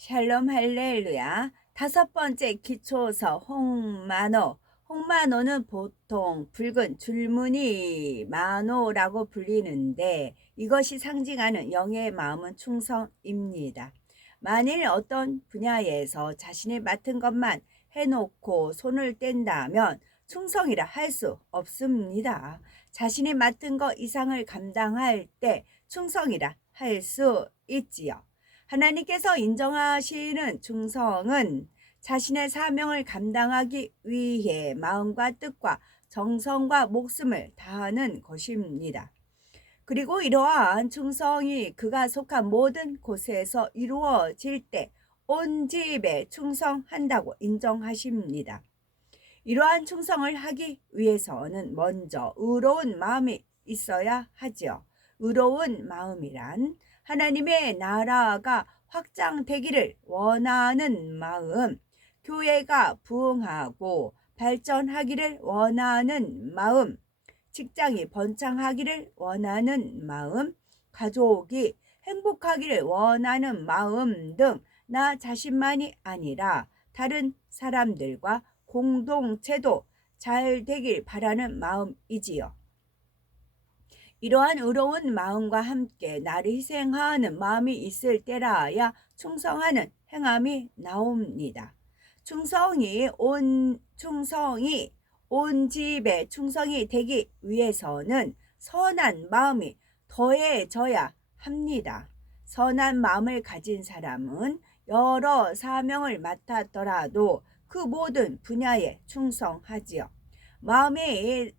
샬롬 할렐루야. 다섯 번째 기초서 홍만호. 홍만호는 보통 붉은 줄무늬 만호라고 불리는데 이것이 상징하는 영의 마음은 충성입니다. 만일 어떤 분야에서 자신이 맡은 것만 해놓고 손을 뗀다면 충성이라 할 수 없습니다. 자신이 맡은 것 이상을 감당할 때 충성이라 할 수 있지요. 하나님께서 인정하시는 충성은 자신의 사명을 감당하기 위해 마음과 뜻과 정성과 목숨을 다하는 것입니다. 그리고 이러한 충성이 그가 속한 모든 곳에서 이루어질 때 온 집에 충성한다고 인정하십니다. 이러한 충성을 하기 위해서는 먼저 의로운 마음이 있어야 하지요. 의로운 마음이란 하나님의 나라가 확장되기를 원하는 마음, 교회가 부흥하고 발전하기를 원하는 마음, 직장이 번창하기를 원하는 마음, 가족이 행복하기를 원하는 마음 등 나 자신만이 아니라 다른 사람들과 공동체도 잘 되길 바라는 마음이지요. 이러한 의로운 마음과 함께 나를 희생하는 마음이 있을 때라야 충성하는 행함이 나옵니다. 충성이 온 집에 충성이 되기 위해서는 선한 마음이 더해져야 합니다. 선한 마음을 가진 사람은 여러 사명을 맡았더라도 그 모든 분야에 충성하지요. 마음의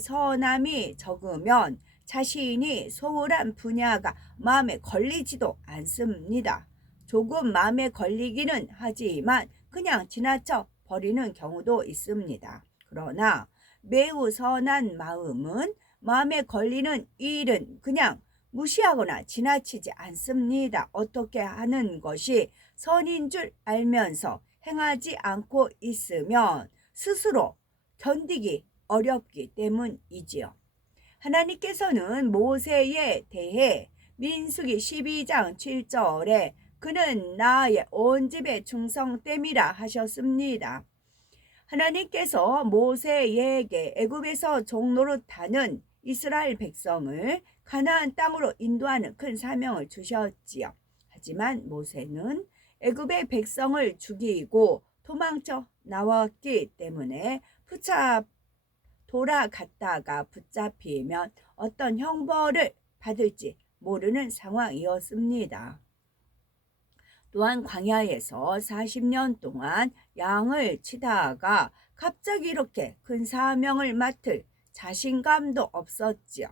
선함이 적으면 자신이 소홀한 분야가 마음에 걸리지도 않습니다. 조금 마음에 걸리기는 하지만 그냥 지나쳐 버리는 경우도 있습니다. 그러나 매우 선한 마음은 마음에 걸리는 일은 그냥 무시하거나 지나치지 않습니다. 어떻게 하는 것이 선인 줄 알면서 행하지 않고 있으면 스스로 견디기 어렵기 때문이지요. 하나님께서는 모세에 대해 민수기 12장 7절에 그는 나의 온 집의 충성됨이라 하셨습니다. 하나님께서 모세에게 애굽에서 종노릇하는 이스라엘 백성을 가나안 땅으로 인도하는 큰 사명을 주셨지요. 하지만 모세는 애굽의 백성을 죽이고 도망쳐 나왔기 때문에 돌아갔다가 붙잡히면 어떤 형벌을 받을지 모르는 상황이었습니다. 또한 광야에서 40년 동안 양을 치다가 갑자기 이렇게 큰 사명을 맡을 자신감도 없었지요.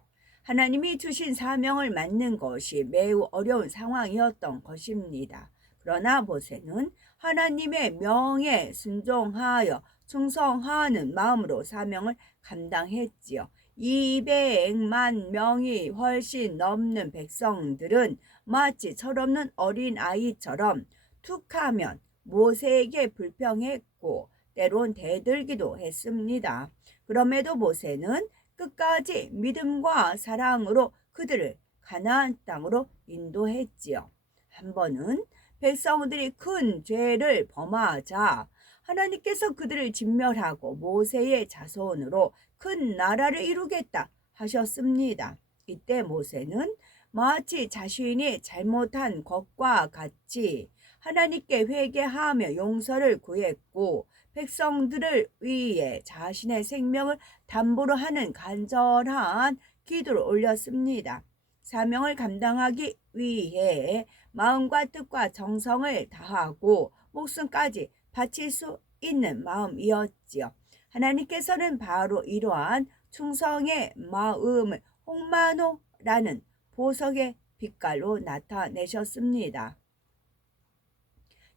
하나님이 주신 사명을 맡는 것이 매우 어려운 상황이었던 것입니다. 그러나 모세는 하나님의 명에 순종하여 충성하는 마음으로 사명을 감당했지요. 200만 명이 훨씬 넘는 백성들은 마치 철없는 어린아이처럼 툭하면 모세에게 불평했고 때론 대들기도 했습니다. 그럼에도 모세는 끝까지 믿음과 사랑으로 그들을 가나안 땅으로 인도했지요. 한 번은 백성들이 큰 죄를 범하자 하나님께서 그들을 진멸하고 모세의 자손으로 큰 나라를 이루겠다 하셨습니다. 이때 모세는 마치 자신이 잘못한 것과 같이 하나님께 회개하며 용서를 구했고 백성들을 위해 자신의 생명을 담보로 하는 간절한 기도를 올렸습니다. 사명을 감당하기 위해 마음과 뜻과 정성을 다하고 목숨까지 바칠 수 있는 마음이었지요. 하나님께서는 바로 이러한 충성의 마음을 홍만호라는 보석의 빛깔로 나타내셨습니다.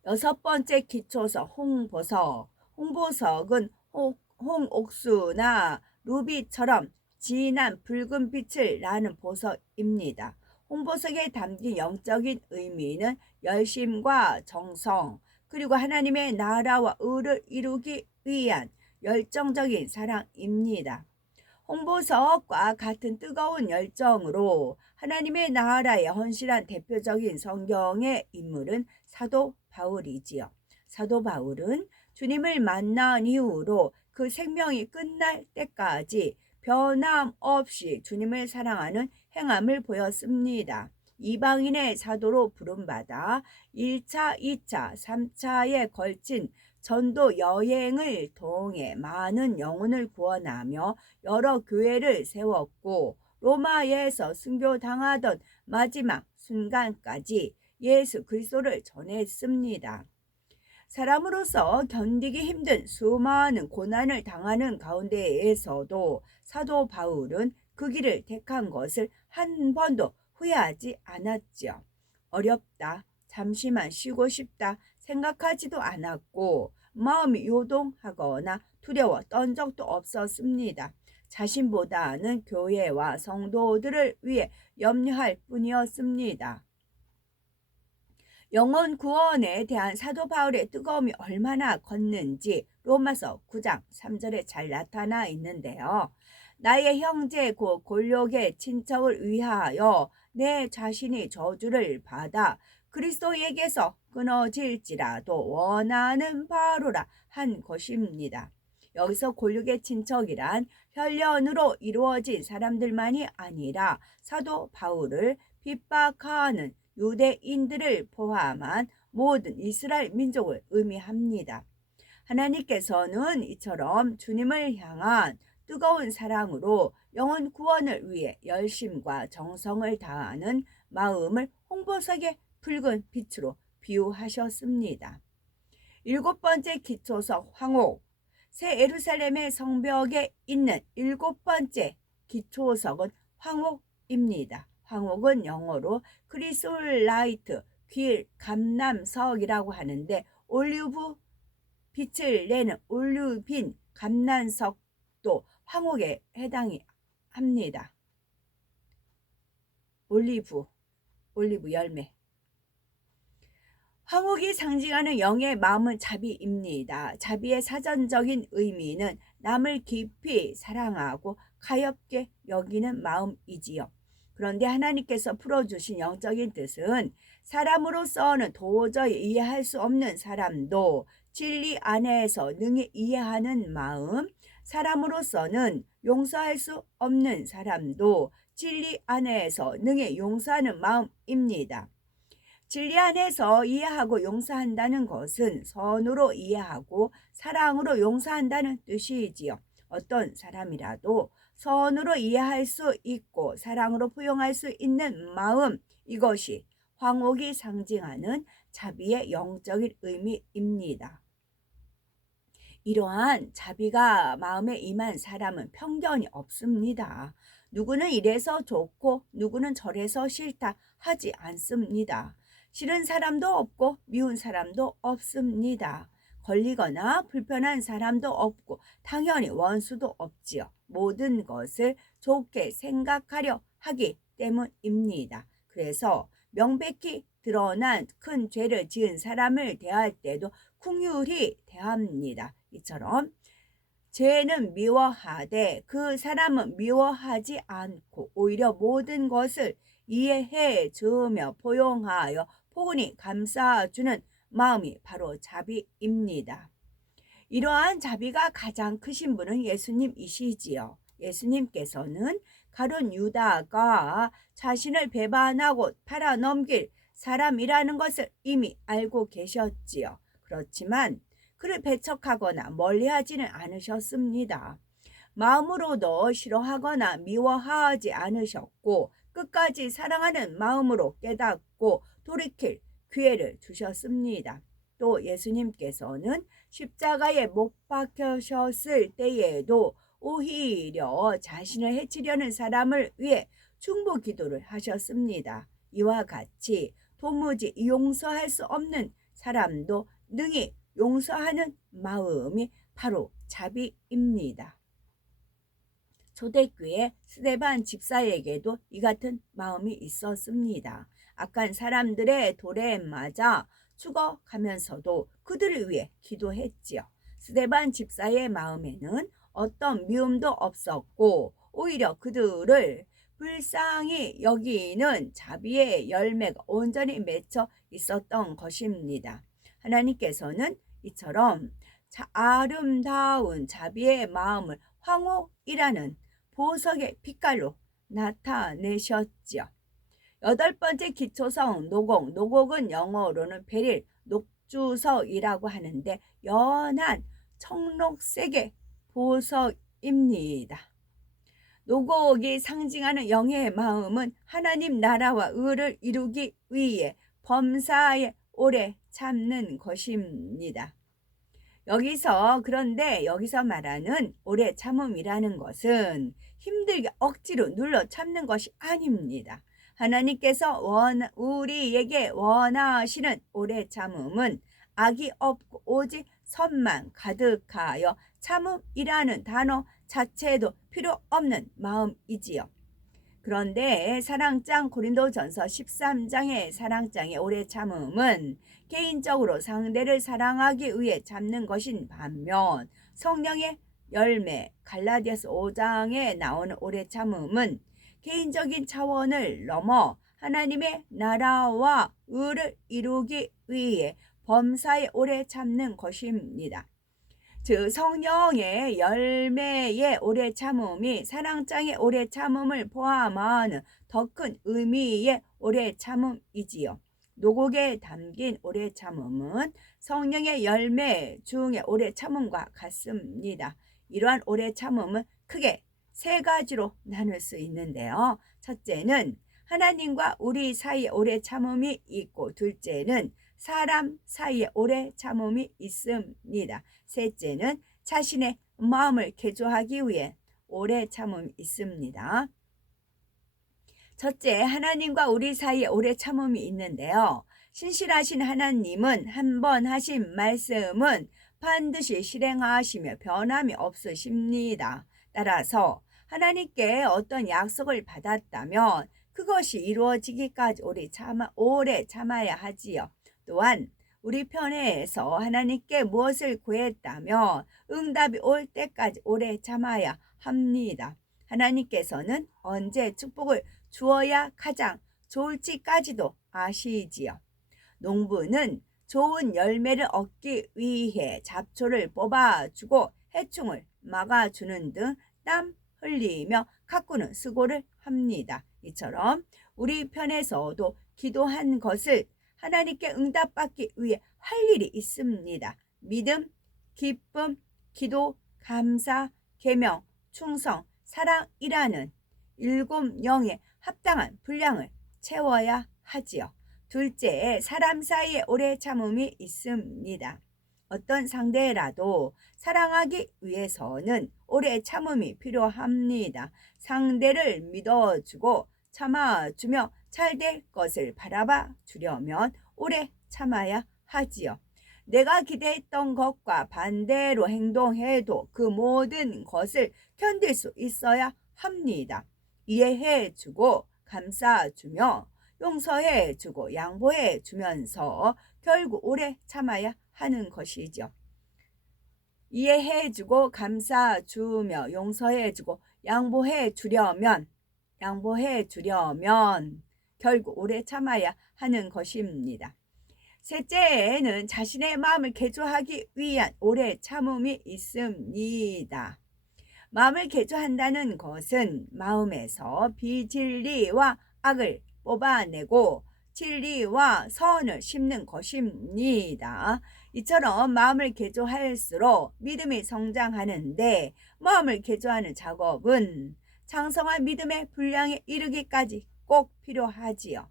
여섯 번째 기초서 홍보석. 홍보석은 홍옥수나 루비처럼 진한 붉은 빛을 나는 보석입니다. 홍보석에 담긴 영적인 의미는 열심과 정성, 그리고 하나님의 나라와 의를 이루기 위한 열정적인 사랑입니다. 홍보석과 같은 뜨거운 열정으로 하나님의 나라에 헌신한 대표적인 성경의 인물은 사도 바울이지요. 사도 바울은 주님을 만난 이후로 그 생명이 끝날 때까지 변함없이 주님을 사랑하는 행함을 보였습니다. 이방인의 사도로 부름받아 1차, 2차, 3차에 걸친 전도 여행을 통해 많은 영혼을 구원하며 여러 교회를 세웠고 로마에서 순교당하던 마지막 순간까지 예수 그리스도를 전했습니다. 사람으로서 견디기 힘든 수많은 고난을 당하는 가운데에서도 사도 바울은 그 길을 택한 것을 한 번도 후회하지 않았지요. 어렵다, 잠시만 쉬고 싶다 생각하지도 않았고 마음이 요동하거나 두려워 떤 적도 없었습니다. 자신보다는 교회와 성도들을 위해 염려할 뿐이었습니다. 영혼 구원에 대한 사도 바울의 뜨거움이 얼마나 컸는지 로마서 9장 3절에 잘 나타나 있는데요. 나의 형제 곧 골욕의 친척을 위하여 내 자신이 저주를 받아 그리스도에게서 끊어질지라도 원하는 바로라 한 것입니다. 여기서 골욕의 친척이란 혈연으로 이루어진 사람들만이 아니라 사도 바울을 핍박하는 유대인들을 포함한 모든 이스라엘 민족을 의미합니다. 하나님께서는 이처럼 주님을 향한 뜨거운 사랑으로 영혼 구원을 위해 열심과 정성을 다하는 마음을 홍보석의 붉은 빛으로 비유하셨습니다. 7번째 기초석 황옥, 새 예루살렘의 성벽에 있는 7번째 기초석은 황옥입니다. 황옥은 영어로 크리솔라이트, 길 감람석이라고 하는데 올리브 빛을 내는 올리빈 감람석도 황옥에 해당이 합니다. 올리브 열매. 황옥이 상징하는 영의 마음은 자비입니다. 자비의 사전적인 의미는 남을 깊이 사랑하고 가엾게 여기는 마음이지요. 그런데 하나님께서 풀어주신 영적인 뜻은 사람으로서는 도저히 이해할 수 없는 사람도 진리 안에서 능히 이해하는 마음, 사람으로서는 용서할 수 없는 사람도 진리 안에서 능히 용서하는 마음입니다. 진리 안에서 이해하고 용서한다는 것은 선으로 이해하고 사랑으로 용서한다는 뜻이지요. 어떤 사람이라도 선으로 이해할 수 있고 사랑으로 포용할 수 있는 마음, 이것이 황옥이 상징하는 자비의 영적인 의미입니다. 이러한 자비가 마음에 임한 사람은 편견이 없습니다. 누구는 이래서 좋고 누구는 저래서 싫다 하지 않습니다. 싫은 사람도 없고 미운 사람도 없습니다. 걸리거나 불편한 사람도 없고 당연히 원수도 없지요. 모든 것을 좋게 생각하려 하기 때문입니다. 그래서 명백히 드러난 큰 죄를 지은 사람을 대할 때도 긍휼히 대합니다. 이처럼 죄는 미워하되 그 사람은 미워하지 않고 오히려 모든 것을 이해해 주며 포용하여 포근히 감싸주는 마음이 바로 자비입니다. 이러한 자비가 가장 크신 분은 예수님이시지요. 예수님께서는 가룟 유다가 자신을 배반하고 팔아넘길 사람이라는 것을 이미 알고 계셨지요. 그렇지만 그를 배척하거나 멀리하지는 않으셨습니다. 마음으로도 싫어하거나 미워하지 않으셨고 끝까지 사랑하는 마음으로 깨닫고 돌이킬 기회를 주셨습니다. 또 예수님께서는 십자가에 못 박히셨을 때에도 오히려 자신을 해치려는 사람을 위해 중보 기도를 하셨습니다. 이와 같이 도무지 용서할 수 없는 사람도 능히 용서하는 마음이 바로 자비입니다. 초대교회 스데반 집사에게도 이 같은 마음이 있었습니다. 악한 사람들의 돌에 맞아 죽어가면서도 그들을 위해 기도했지요. 스데반 집사의 마음에는 어떤 미움도 없었고 오히려 그들을 불쌍히 여기는 자비의 열매가 온전히 맺혀 있었던 것입니다. 하나님께서는 이처럼 아름다운 자비의 마음을 황홀이라는 보석의 빛깔로 나타내셨지요. 여덟 번째 기초성 노곡. 노곡은 영어로는 베릴, 녹주석이라고 하는데 연한 청록색의 보석입니다. 노곡이 상징하는 영의 마음은 하나님 나라와 의를 이루기 위해 범사에 오래 참는 것입니다. 그런데 여기서 말하는 오래 참음이라는 것은 힘들게 억지로 눌러 참는 것이 아닙니다. 하나님께서 우리에게 원하시는 오래 참음은 악이 없고 오직 선만 가득하여 참음이라는 단어 자체도 필요 없는 마음이지요. 그런데 사랑장 고린도전서 13장의 사랑장의 오래 참음은 개인적으로 상대를 사랑하기 위해 참는 것인 반면 성령의 열매 갈라디아서 5장에 나오는 오래 참음은 개인적인 차원을 넘어 하나님의 나라와 의를 이루기 위해 범사에 오래 참는 것입니다. 즉 성령의 열매의 오래 참음이 사랑장의 오래 참음을 포함하는 더 큰 의미의 오래 참음이지요. 노곡에 담긴 오래 참음은 성령의 열매 중의 오래 참음과 같습니다. 이러한 오래 참음은 크게 세 가지로 나눌 수 있는데요. 첫째는 하나님과 우리 사이에 오래 참음이 있고, 둘째는 사람 사이에 오래 참음이 있습니다. 셋째는 자신의 마음을 개조하기 위해 오래 참음이 있습니다. 첫째, 하나님과 우리 사이에 오래 참음이 있는데요. 신실하신 하나님은 한 번 하신 말씀은 반드시 실행하시며 변함이 없으십니다. 따라서 하나님께 어떤 약속을 받았다면 그것이 이루어지기까지 오래 참아야 하지요. 또한 우리 편에서 하나님께 무엇을 구했다면 응답이 올 때까지 오래 참아야 합니다. 하나님께서는 언제 축복을 주어야 가장 좋을지까지도 아시지요. 농부는 좋은 열매를 얻기 위해 잡초를 뽑아주고 해충을 막아주는 등 땀 흘리며 가꾸는 수고를 합니다. 이처럼 우리 편에서도 기도한 것을 하나님께 응답받기 위해 할 일이 있습니다. 믿음, 기쁨, 기도, 감사, 계명, 충성, 사랑이라는 7영의 합당한 분량을 채워야 하지요. 둘째, 사람 사이에 오래 참음이 있습니다. 어떤 상대라도 사랑하기 위해서는 오래 참음이 필요합니다. 상대를 믿어주고 참아주며 잘 될 것을 바라봐 주려면 오래 참아야 하지요. 내가 기대했던 것과 반대로 행동해도 그 모든 것을 견딜 수 있어야 합니다. 이해해주고 감싸주며 용서해주고 양보해주면서 결국 오래 참아야 하는 것이죠. 이해해주고 감싸주며 용서해주고 양보해주려면 결국 오래 참아야 하는 것입니다. 셋째는 자신의 마음을 개조하기 위한 오래 참음이 있습니다. 마음을 개조한다는 것은 마음에서 비진리와 악을 뽑아내고 진리와 선을 심는 것입니다. 이처럼 마음을 개조할수록 믿음이 성장하는데 마음을 개조하는 작업은 장성한 믿음의 분량에 이르기까지 꼭 필요하지요.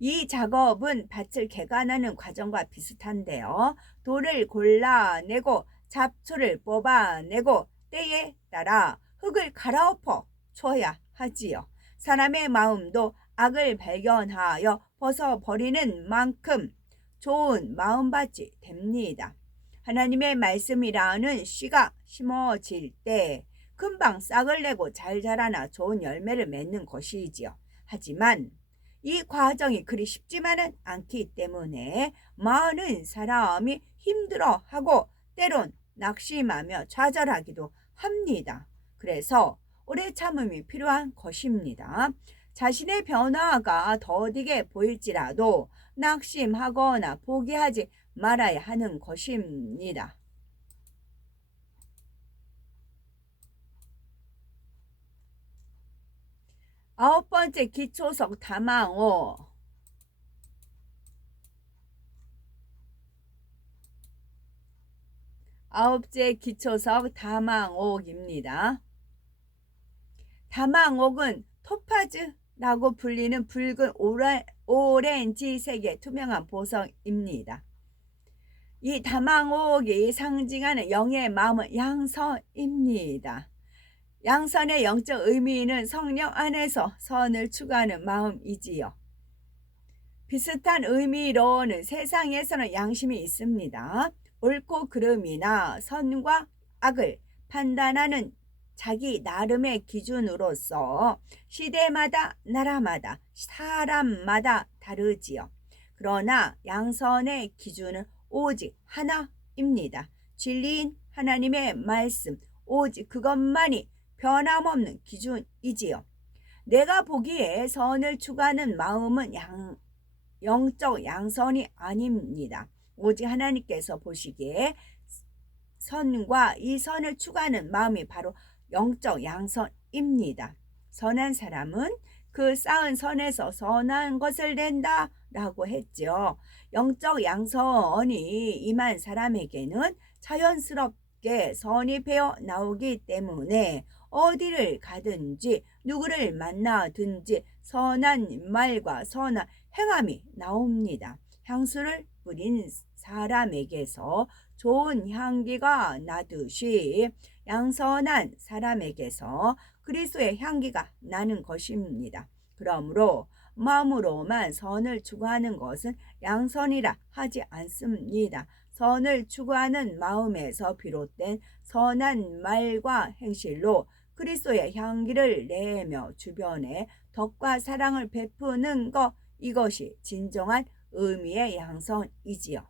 이 작업은 밭을 개간하는 과정과 비슷한데요. 돌을 골라내고 잡초를 뽑아내고 때에 따라 흙을 갈아엎어 줘야 하지요. 사람의 마음도 악을 발견하여 벗어버리는 만큼 좋은 마음밭이 됩니다. 하나님의 말씀이라는 씨가 심어질 때 금방 싹을 내고 잘 자라나 좋은 열매를 맺는 것이지요. 하지만 이 과정이 그리 쉽지만은 않기 때문에 많은 사람이 힘들어하고 때론 낙심하며 좌절하기도 합니다. 그래서 오래 참음이 필요한 것입니다. 자신의 변화가 더디게 보일지라도 낙심하거나 포기하지 말아야 하는 것입니다. 9번째 기초석 다망오. 아홉째 기초석 다망옥입니다. 다망옥은 토파즈라고 불리는 붉은 오렌지색의 투명한 보석입니다. 이 다망옥이 상징하는 영의 마음은 양선입니다. 양선의 영적 의미는 성령 안에서 선을 추구하는 마음이지요. 비슷한 의미로는 세상에서는 양심이 있습니다. 옳고 그름이나 선과 악을 판단하는 자기 나름의 기준으로서 시대마다 나라마다 사람마다 다르지요. 그러나 양선의 기준은 오직 하나입니다. 진리인 하나님의 말씀, 오직 그것만이 변함없는 기준이지요. 내가 보기에 선을 추구하는 마음은 영적 양선이 아닙니다. 오직 하나님께서 보시기에 선과 이 선을 추구하는 마음이 바로 영적 양선입니다. 선한 사람은 그 쌓은 선에서 선한 것을 낸다 라고 했죠. 영적 양선이 임한 사람에게는 자연스럽게 선이 배어 나오기 때문에 어디를 가든지 누구를 만나든지 선한 말과 선한 행함이 나옵니다. 향수를 뿌린 사람에게서 좋은 향기가 나듯이 양선한 사람에게서 그리스도의 향기가 나는 것입니다. 그러므로 마음으로만 선을 추구하는 것은 양선이라 하지 않습니다. 선을 추구하는 마음에서 비롯된 선한 말과 행실로 그리스도의 향기를 내며 주변에 덕과 사랑을 베푸는 것, 이것이 진정한 의미의 양선이지요.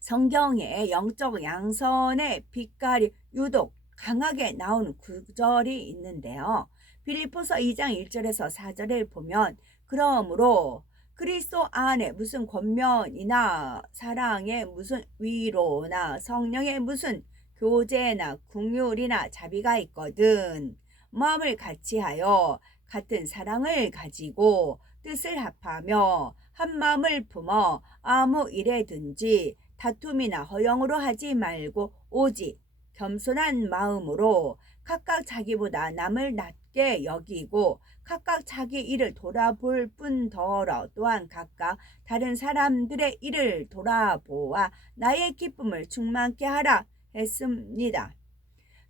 성경에 영적 양선의 빛깔이 유독 강하게 나오는 구절이 있는데요. 빌립보서 2장 1절에서 4절을 보면 그러므로 그리스도 안에 무슨 권면이나 사랑에 무슨 위로나 성령의 무슨 교제나 긍휼이나 자비가 있거든 마음을 같이하여 같은 사랑을 가지고 뜻을 합하며 한 마음을 품어 아무 일에든지 다툼이나 허영으로 하지 말고 오직 겸손한 마음으로 각각 자기보다 남을 낮게 여기고 각각 자기 일을 돌아볼 뿐더러 또한 각각 다른 사람들의 일을 돌아보아 나의 기쁨을 충만케 하라 했습니다.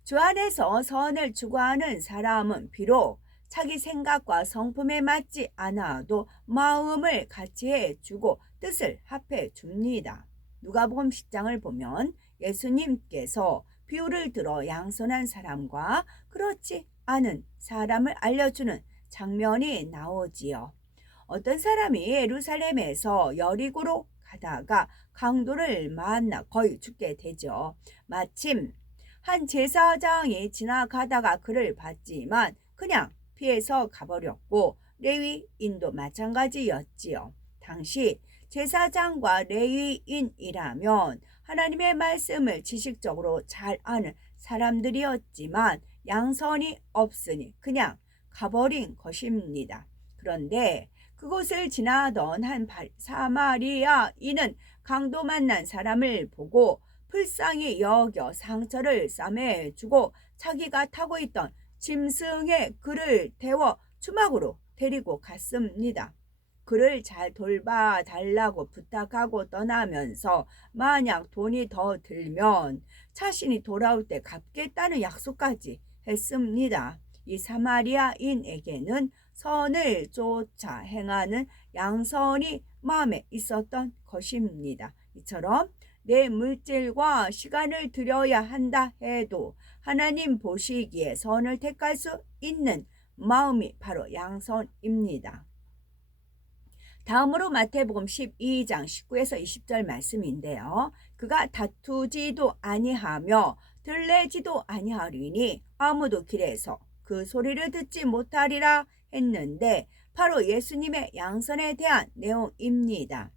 주 안에서 선을 추구하는 사람은 비록 자기 생각과 성품에 맞지 않아도 마음을 같이 해주고 뜻을 합해 줍니다. 누가복음 10장을 보면 예수님께서 비유를 들어 양선한 사람과 그렇지 않은 사람을 알려주는 장면이 나오지요. 어떤 사람이 예루살렘에서 여리고로 가다가 강도를 만나 거의 죽게 되죠. 마침 한 제사장이 지나가다가 그를 봤지만 그냥 피해서 가버렸고 레위인도 마찬가지였지요. 당시 제사장과 레위인이라면 하나님의 말씀을 지식적으로 잘 아는 사람들이었지만 양선이 없으니 그냥 가버린 것입니다. 그런데 그곳을 지나던 한 사마리아인은 강도 만난 사람을 보고 불쌍히 여겨 상처를 싸매주고 자기가 타고 있던 짐승에 그를 태워 주막으로 데리고 갔습니다. 그를 잘 돌봐달라고 부탁하고 떠나면서 만약 돈이 더 들면 자신이 돌아올 때 갚겠다는 약속까지 했습니다. 이 사마리아인에게는 선을 쫓아 행하는 양선이 마음에 있었던 것입니다. 이처럼 내 물질과 시간을 들여야 한다 해도 하나님 보시기에 선을 택할 수 있는 마음이 바로 양선입니다. 다음으로 마태복음 12장 19에서 20절 말씀인데요. 그가 다투지도 아니하며 들레지도 아니하리니 아무도 길에서 그 소리를 듣지 못하리라 했는데 바로 예수님의 양선에 대한 내용입니다.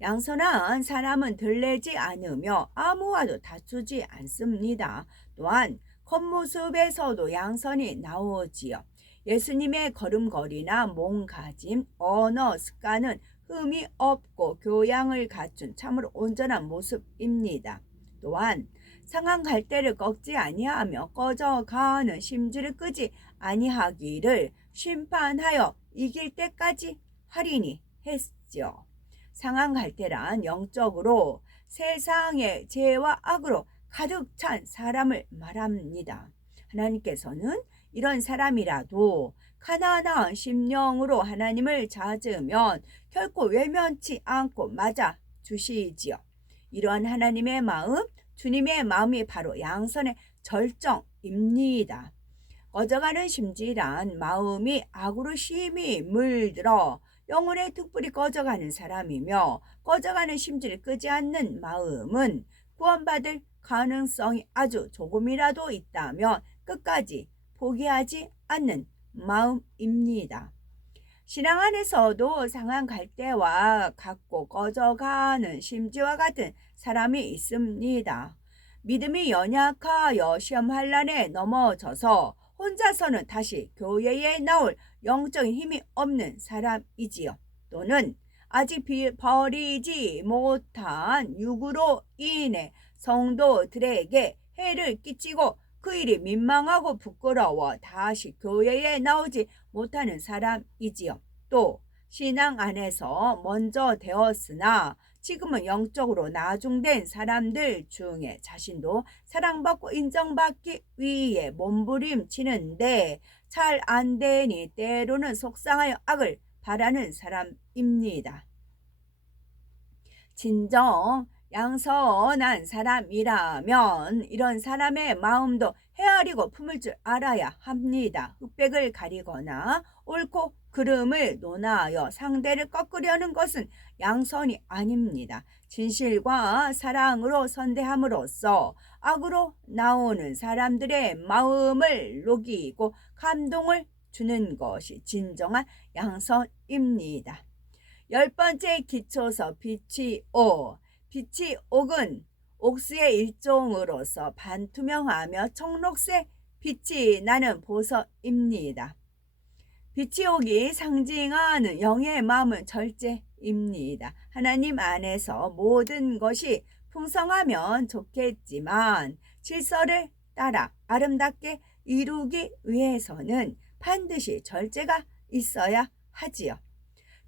양선한 사람은 들레지 않으며 아무와도 다투지 않습니다. 또한 겉모습에서도 양선이 나오지요. 예수님의 걸음걸이나 몸가짐, 언어, 습관은 흠이 없고 교양을 갖춘 참으로 온전한 모습입니다. 또한 상한 갈대를 꺾지 아니하며 꺼져가는 심지를 끄지 아니하기를 심판하여 이길 때까지 하리니 했죠. 상한 갈대란 영적으로 세상의 죄와 악으로 가득 찬 사람을 말합니다. 하나님께서는 이런 사람이라도 가난한 심령으로 하나님을 찾으면 결코 외면치 않고 맞아 주시지요. 이러한 하나님의 마음, 주님의 마음이 바로 양선의 절정입니다. 꺼져가는 심지란 마음이 악으로 심히 물들어 영혼의 등불이 꺼져가는 사람이며, 꺼져가는 심지를 끄지 않는 마음은 구원받을 가능성이 아주 조금이라도 있다면 끝까지 포기하지 않는 마음입니다. 신앙 안에서도 상한 갈대와 같고 꺼져가는 심지와 같은 사람이 있습니다. 믿음이 연약하여 시험환란에 넘어져서 혼자서는 다시 교회에 나올 영적인 힘이 없는 사람이지요. 또는 아직 버리지 못한 육으로 인해 성도들에게 해를 끼치고 그 일이 민망하고 부끄러워 다시 교회에 나오지 못하는 사람이지요. 또 신앙 안에서 먼저 되었으나 지금은 영적으로 나중된 사람들 중에 자신도 사랑받고 인정받기 위해 몸부림치는데 잘 안되니 때로는 속상하여 악을 바라는 사람입니다. 진정 양선한 사람이라면 이런 사람의 마음도 헤아리고 품을 줄 알아야 합니다. 흑백을 가리거나 옳고 그름을 논하여 상대를 꺾으려는 것은 양선이 아닙니다. 진실과 사랑으로 선대함으로써 악으로 나오는 사람들의 마음을 녹이고 감동을 주는 것이 진정한 양선입니다. 10번째 기초서 빛이 옥. 빛이 옥은 옥수의 일종으로서 반투명하며 청록색 빛이 나는 보석입니다. 빛이 옥이 상징하는 영의 마음은 절제입니다. 하나님 안에서 모든 것이 풍성하면 좋겠지만 질서를 따라 아름답게 이루기 위해서는 반드시 절제가 있어야 하지요.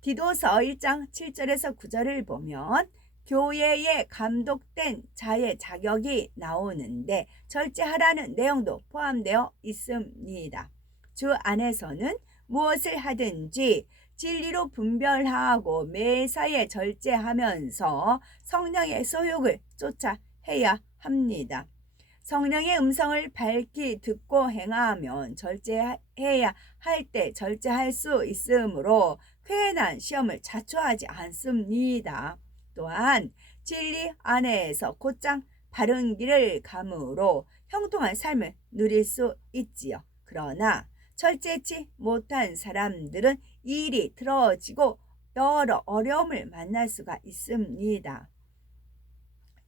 디도서 1장 7절에서 9절을 보면 교회에 감독된 자의 자격이 나오는데 절제하라는 내용도 포함되어 있습니다. 주 안에서는 무엇을 하든지 진리로 분별하고 매사에 절제하면서 성령의 소욕을 쫓아 해야 합니다. 성령의 음성을 밝히 듣고 행하면 절제해야 할 때 절제할 수 있으므로 괜한 시험을 자초하지 않습니다. 또한 진리 안에서 곧장 바른 길을 감으로 형통한 삶을 누릴 수 있지요. 그러나 절제치 못한 사람들은 일이 틀어지고 여러 어려움을 만날 수가 있습니다.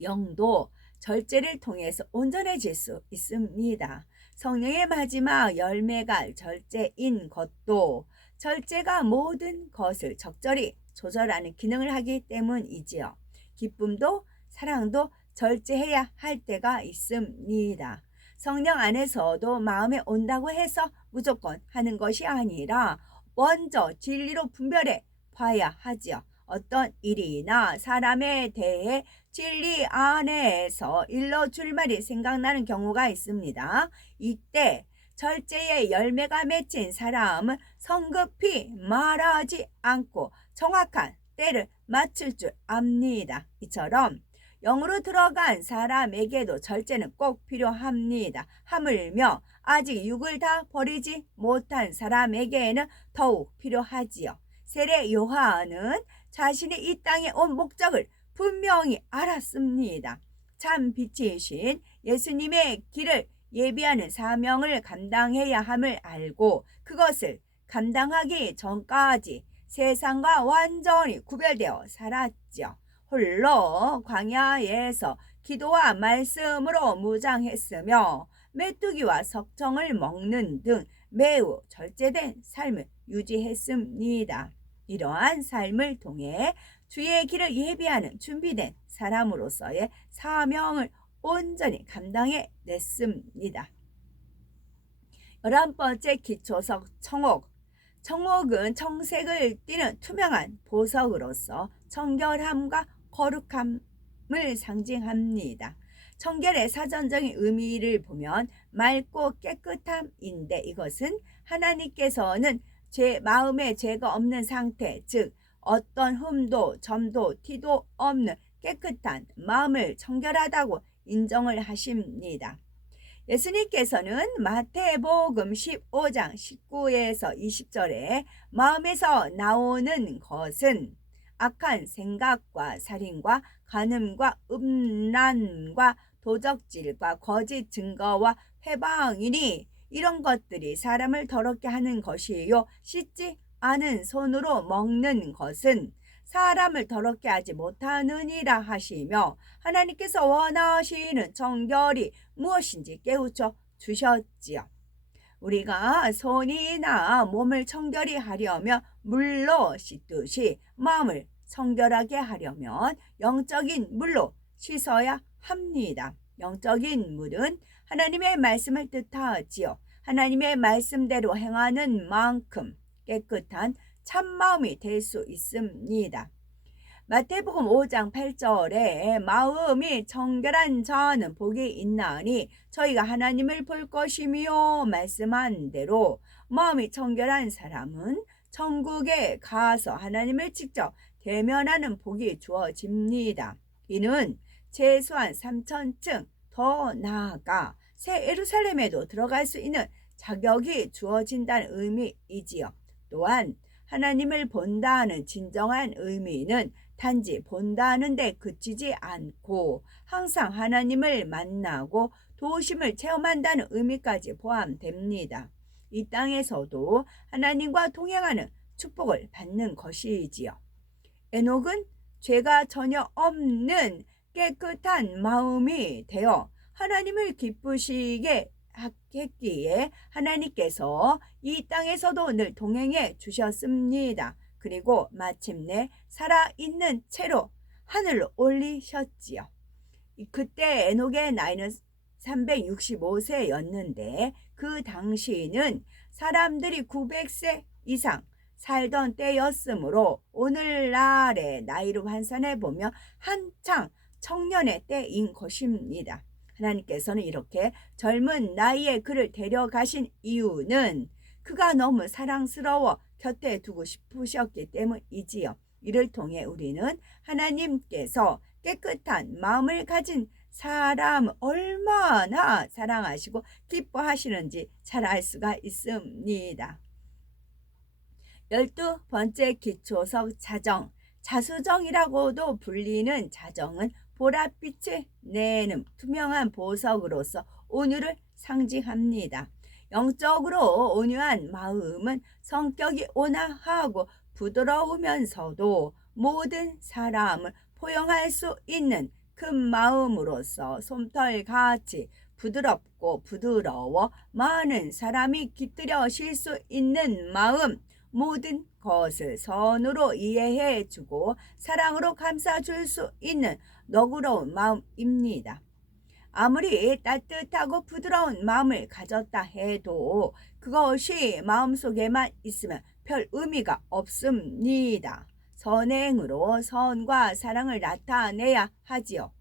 영도 절제를 통해서 온전해질 수 있습니다. 성령의 마지막 열매가 절제인 것도 절제가 모든 것을 적절히 조절하는 기능을 하기 때문이지요. 기쁨도 사랑도 절제해야 할 때가 있습니다. 성령 안에서도 마음에 온다고 해서 무조건 하는 것이 아니라 먼저 진리로 분별해 봐야 하지요. 어떤 일이나 사람에 대해 진리 안에서 일러줄 말이 생각나는 경우가 있습니다. 이때 절제의 열매가 맺힌 사람은 성급히 말하지 않고 정확한 때를 맞출 줄 압니다. 이처럼 영으로 들어간 사람에게도 절제는 꼭 필요합니다. 하물며 아직 육을 다 버리지 못한 사람에게는 더욱 필요하지요. 세례 요한은 자신이 이 땅에 온 목적을 분명히 알았습니다. 참 빛이신 예수님의 길을 예비하는 사명을 감당해야 함을 알고 그것을 감당하기 전까지 세상과 완전히 구별되어 살았죠. 홀로 광야에서 기도와 말씀으로 무장했으며 메뚜기와 석청을 먹는 등 매우 절제된 삶을 유지했습니다. 이러한 삶을 통해 주의 길을 예비하는 준비된 사람으로서의 사명을 온전히 감당해냈습니다. 11번째 기초석 청옥. 청옥은 청색을 띠는 투명한 보석으로서 청결함과 거룩함을 상징합니다. 청결의 사전적인 의미를 보면 맑고 깨끗함인데 이것은 하나님께서는 마음에 죄가 없는 상태, 즉 어떤 흠도 점도 티도 없는 깨끗한 마음을 청결하다고 인정을 하십니다. 예수님께서는 마태복음 15장 19에서 20절에 마음에서 나오는 것은 악한 생각과 살인과 간음과 음란과 도적질과 거짓 증거와 회방이니 이런 것들이 사람을 더럽게 하는 것이요 씻지 않은 손으로 먹는 것은 사람을 더럽게 하지 못하느니라 하시며 하나님께서 원하시는 정결이 무엇인지 깨우쳐 주셨지요. 우리가 손이나 몸을 청결히 하려면 물로 씻듯이 마음을 청결하게 하려면 영적인 물로 씻어야 합니다. 영적인 물은 하나님의 말씀을 뜻하지요. 하나님의 말씀대로 행하는 만큼 깨끗한 참마음이 될 수 있습니다. 마태복음 5장 8절에 마음이 청결한 자는 복이 있나니 저희가 하나님을 볼 것이며 말씀한 대로 마음이 청결한 사람은 천국에 가서 하나님을 직접 대면하는 복이 주어집니다. 이는 최소한 3,000층 더 나아가 새 예루살렘에도 들어갈 수 있는 자격이 주어진다는 의미이지요. 또한 하나님을 본다는 진정한 의미는 단지 본다는 데 그치지 않고 항상 하나님을 만나고 도우심을 체험한다는 의미까지 포함됩니다. 이 땅에서도 하나님과 동행하는 축복을 받는 것이지요. 에녹은 죄가 전혀 없는 깨끗한 마음이 되어 하나님을 기쁘시게 했기에 하나님께서 이 땅에서도 늘 동행해 주셨습니다. 그리고 마침내 살아있는 채로 하늘로 올리셨지요. 그때 에녹의 나이는 365세였는데 그 당시는 사람들이 900세 이상 살던 때였으므로 오늘날의 나이로 환산해 보면 한창 청년의 때인 것입니다. 하나님께서는 이렇게 젊은 나이에 그를 데려가신 이유는 그가 너무 사랑스러워 곁에 두고 싶으셨기 때문이지요. 이를 통해 우리는 하나님께서 깨끗한 마음을 가진 사람을 얼마나 사랑하시고 기뻐하시는지 잘 알 수가 있습니다. 12번째 기초석 자정. 자수정이라고도 불리는 자정은 보랏빛을 내는 투명한 보석으로서 온유를 상징합니다. 영적으로 온유한 마음은 성격이 온화하고 부드러우면서도 모든 사람을 포용할 수 있는 큰 마음으로서 솜털같이 부드럽고 부드러워 많은 사람이 깃들여 쉴 수 있는 마음, 모든 것을 선으로 이해해주고 사랑으로 감싸줄 수 있는 너그러운 마음입니다. 아무리 따뜻하고 부드러운 마음을 가졌다 해도 그것이 마음속에만 있으면 별 의미가 없습니다. 선행으로 선과 사랑을 나타내야 하지요.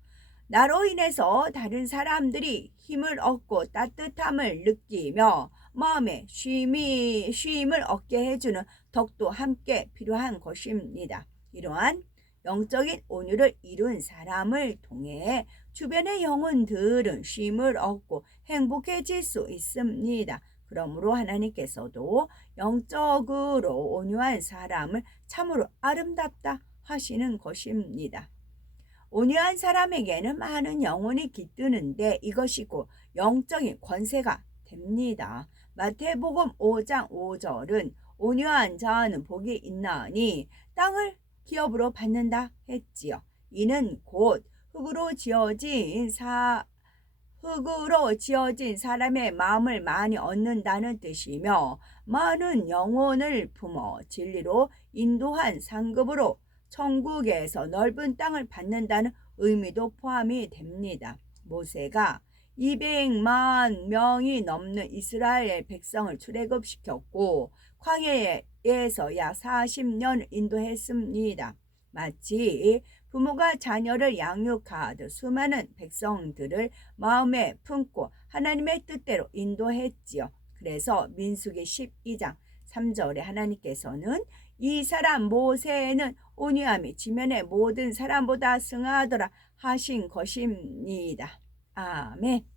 나로 인해서 다른 사람들이 힘을 얻고 따뜻함을 느끼며 마음에 쉼을 얻게 해주는 덕도 함께 필요한 것입니다. 이러한 영적인 온유를 이룬 사람을 통해 주변의 영혼들은 쉼을 얻고 행복해질 수 있습니다. 그러므로 하나님께서도 영적으로 온유한 사람을 참으로 아름답다 하시는 것입니다. 온유한 사람에게는 많은 영혼이 깃드는데 이것이 곧 영적인 권세가 됩니다. 마태복음 5장 5절은 온유한 자는 복이 있나니 땅을 기업으로 받는다 했지요. 이는 곧 흙으로 지어진 사람의 마음을 많이 얻는다는 뜻이며 많은 영혼을 품어 진리로 인도한 상급으로 천국에서 넓은 땅을 받는다는 의미도 포함이 됩니다. 모세가 200만 명이 넘는 이스라엘 백성을 출애굽시켰고 광야에서 약 40년 인도했습니다. 마치 부모가 자녀를 양육하듯 수많은 백성들을 마음에 품고 하나님의 뜻대로 인도했지요. 그래서 민수기 12장 3절에 하나님께서는 이 사람 모세는 온유함이 지면의 모든 사람보다 승하더라 하신 것입니다. 아멘.